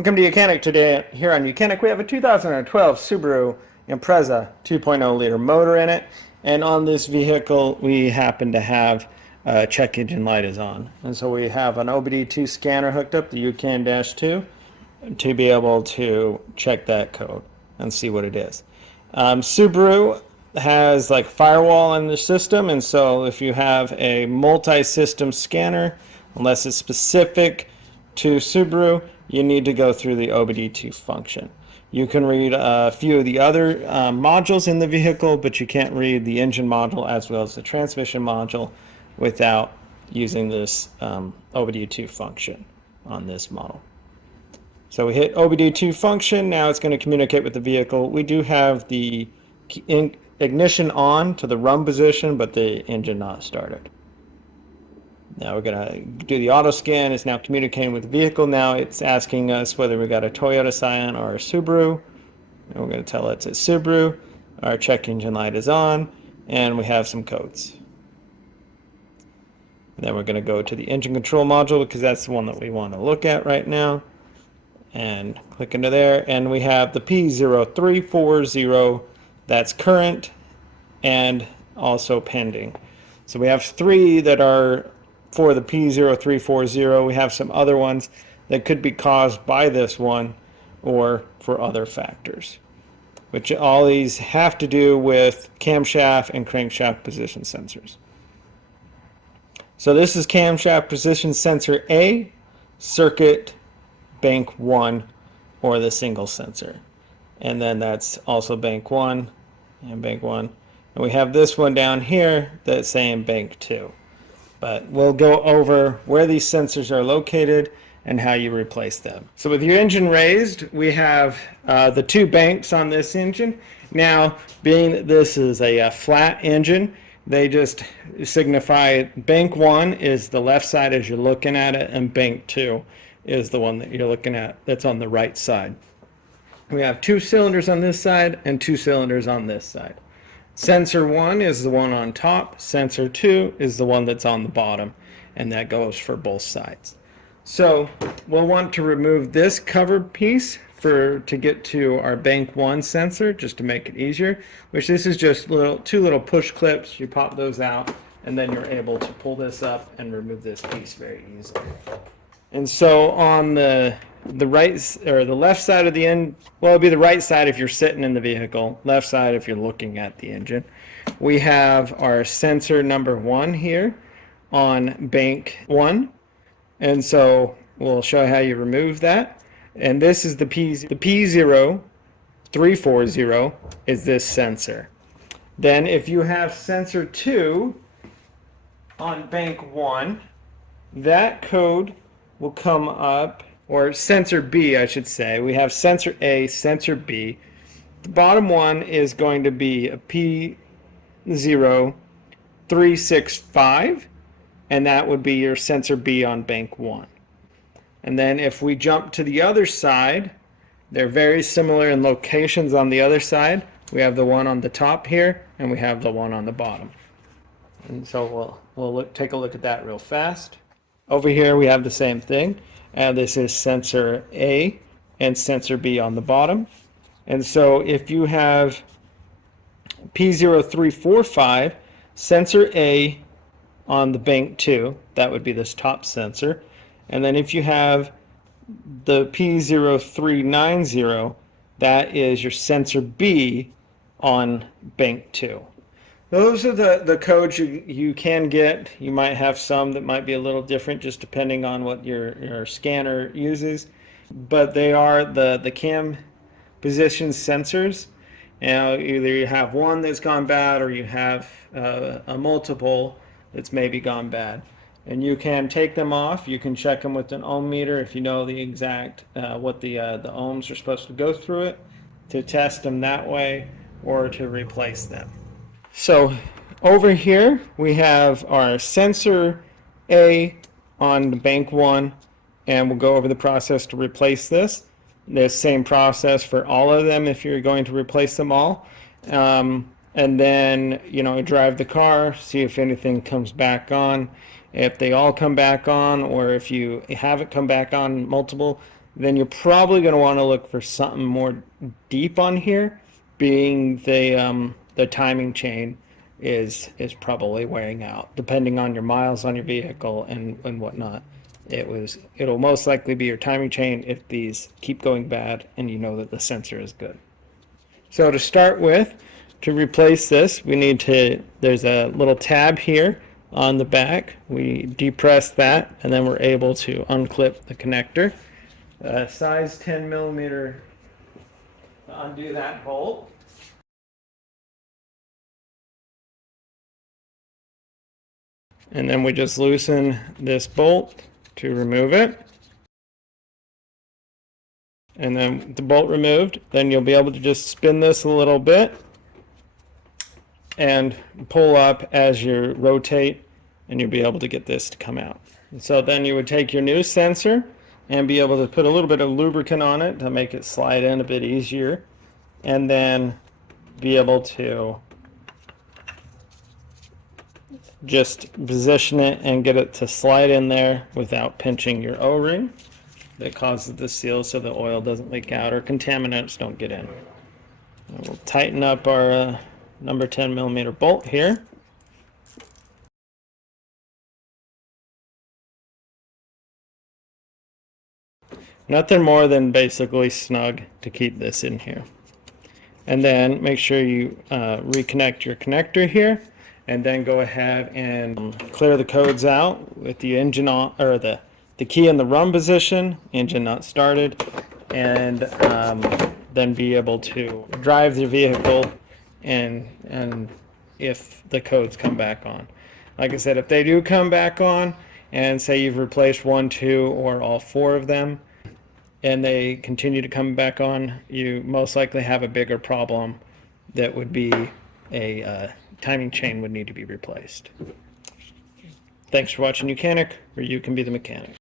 Welcome to YOUCANIC. Today here on YOUCANIC we have a 2012 Subaru Impreza 2.0 liter motor in it, and on this vehicle we happen to have check engine light is on, and so we have an OBD2 scanner hooked up, the YOUCAN-2, to be able to check that code and see what it is. Subaru has like a firewall in the system, and so if you have a multi-system scanner, unless it's specific to Subaru, you need to go through the OBD2 function. You can read a few of the other modules in the vehicle, but you can't read the engine module as well as the transmission module without using this OBD2 function on this model. So we hit OBD2 function. Now it's going to communicate with the vehicle. We do have the ignition on to the run position, but the engine not started. Now we're going to do the auto scan. It's now communicating with the vehicle. Now it's asking us whether we got a Toyota Scion or a Subaru. And we're going to tell it it's a Subaru. Our check engine light is on, and we have some codes. And then we're going to go to the engine control module because that's the one that we want to look at right now. And click into there, and we have the P0340. That's current and also pending. So we have three that are for the P0340. We have some other ones that could be caused by this one or for other factors, which all these have to do with camshaft and crankshaft position sensors. So this is camshaft position sensor A, circuit bank 1, or the single sensor. And then that's also bank 1 and bank 1. And we have this one down here that's saying bank 2. But we'll go over where these sensors are located and how you replace them. So with your engine raised, we have the two banks on this engine. Now, being that this is a flat engine, they just signify bank 1 is the left side as you're looking at it, and bank 2 is the one that you're looking at that's on the right side. We have 2 cylinders on this side and 2 cylinders on this side. Sensor 1 is the one on top, sensor 2 is the one that's on the bottom, and that goes for both sides. So we'll want to remove this covered piece to get to our bank 1 sensor, just to make it easier, which this is just two little push clips. You pop those out, and then you're able to pull this up and remove this piece very easily. And so on the right or the left side of the end, well, it'd be the right side if you're sitting in the vehicle, left side if you're looking at the engine. We have our sensor number 1 here on bank 1, and so we'll show you how you remove that. And this is the P0340 is this sensor. Then if you have sensor 2 on bank 1, that code will come up, or sensor B, I should say. We have sensor A, sensor B. The bottom one is going to be a P0365, and that would be your sensor B on bank 1. And then if we jump to the other side, they're very similar in locations on the other side. We have the one on the top here, and we have the one on the bottom. And so we'll take a look at that real fast. Over here we have the same thing, and this is sensor A and sensor B on the bottom. And so if you have P0345, sensor A on the bank 2, that would be this top sensor. And then if you have the P0390, that is your sensor B on bank 2. Those are the codes you can get. You might have some that might be a little different just depending on what your scanner uses. But they are the cam position sensors. Now, either you have one that's gone bad or you have a multiple that's maybe gone bad. And you can take them off. You can check them with an ohm meter if you know the exact what the ohms are supposed to go through it, to test them that way or to replace them. So over here we have our sensor A on bank 1, and we'll go over the process to replace this. The same process for all of them if you're going to replace them all. And then, drive the car, see if anything comes back on. If they all come back on, or if you have it come back on multiple, then you're probably going to want to look for something more deep on here, being the timing chain is probably wearing out, depending on your miles on your vehicle and whatnot. It'll most likely be your timing chain if these keep going bad and you know that the sensor is good. So to start with, to replace this, we need to, there's a little tab here on the back. We depress that and then we're able to unclip the connector. Size 10 millimeter to undo that bolt. And then we just loosen this bolt to remove it. And then the bolt removed, then you'll be able to just spin this a little bit and pull up as you rotate, and you'll be able to get this to come out. And so then you would take your new sensor and be able to put a little bit of lubricant on it to make it slide in a bit easier, and then be able to just position it and get it to slide in there without pinching your O-ring that causes the seal so the oil doesn't leak out or contaminants don't get in. And we'll tighten up our number 10 millimeter bolt here. Nothing more than basically snug to keep this in here. And then make sure you reconnect your connector here, and then go ahead and clear the codes out with the engine on, or the key in the run position, engine not started, and then be able to drive the vehicle and if the codes come back on. Like I said, if they do come back on and say you've replaced 1, 2, or all 4 of them, and they continue to come back on, you most likely have a bigger problem that would be a timing chain would need to be replaced. Thanks for watching YOUCANIC, where you can be the mechanic.